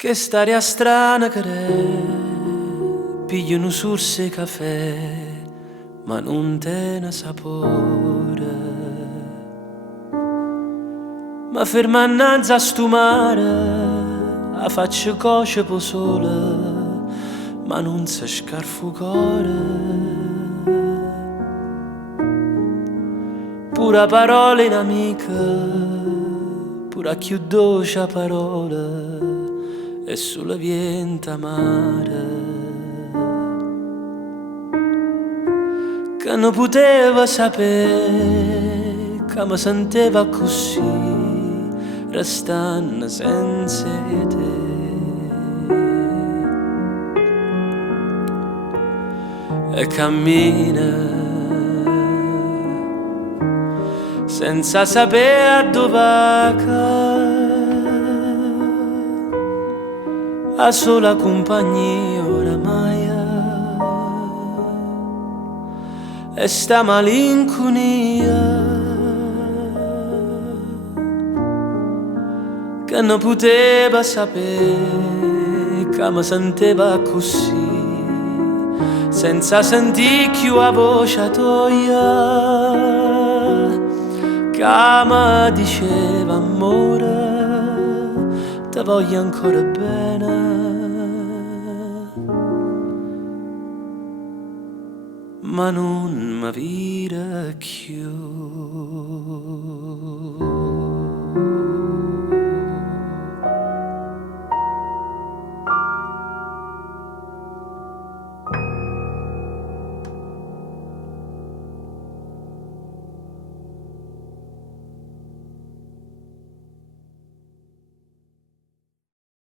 Che staria strana che re, pigliano surse caffè, ma non te ne sapore. Ma ferma annanzi a stu mare, a faccia cosce po sola, ma non si scarfu cuore. Pura parola in amica, pura chiù dolce parola, e sulla vienta mare che non poteva sapere che mi sentiva così restando senza te. E cammina senza sapere dove a sola compagnia oramai e sta malinconia che non poteva sapere che mi sentiva così senza sentire più la voce tua che mi diceva amore ti voglio ancora bene, ma non mi vira più.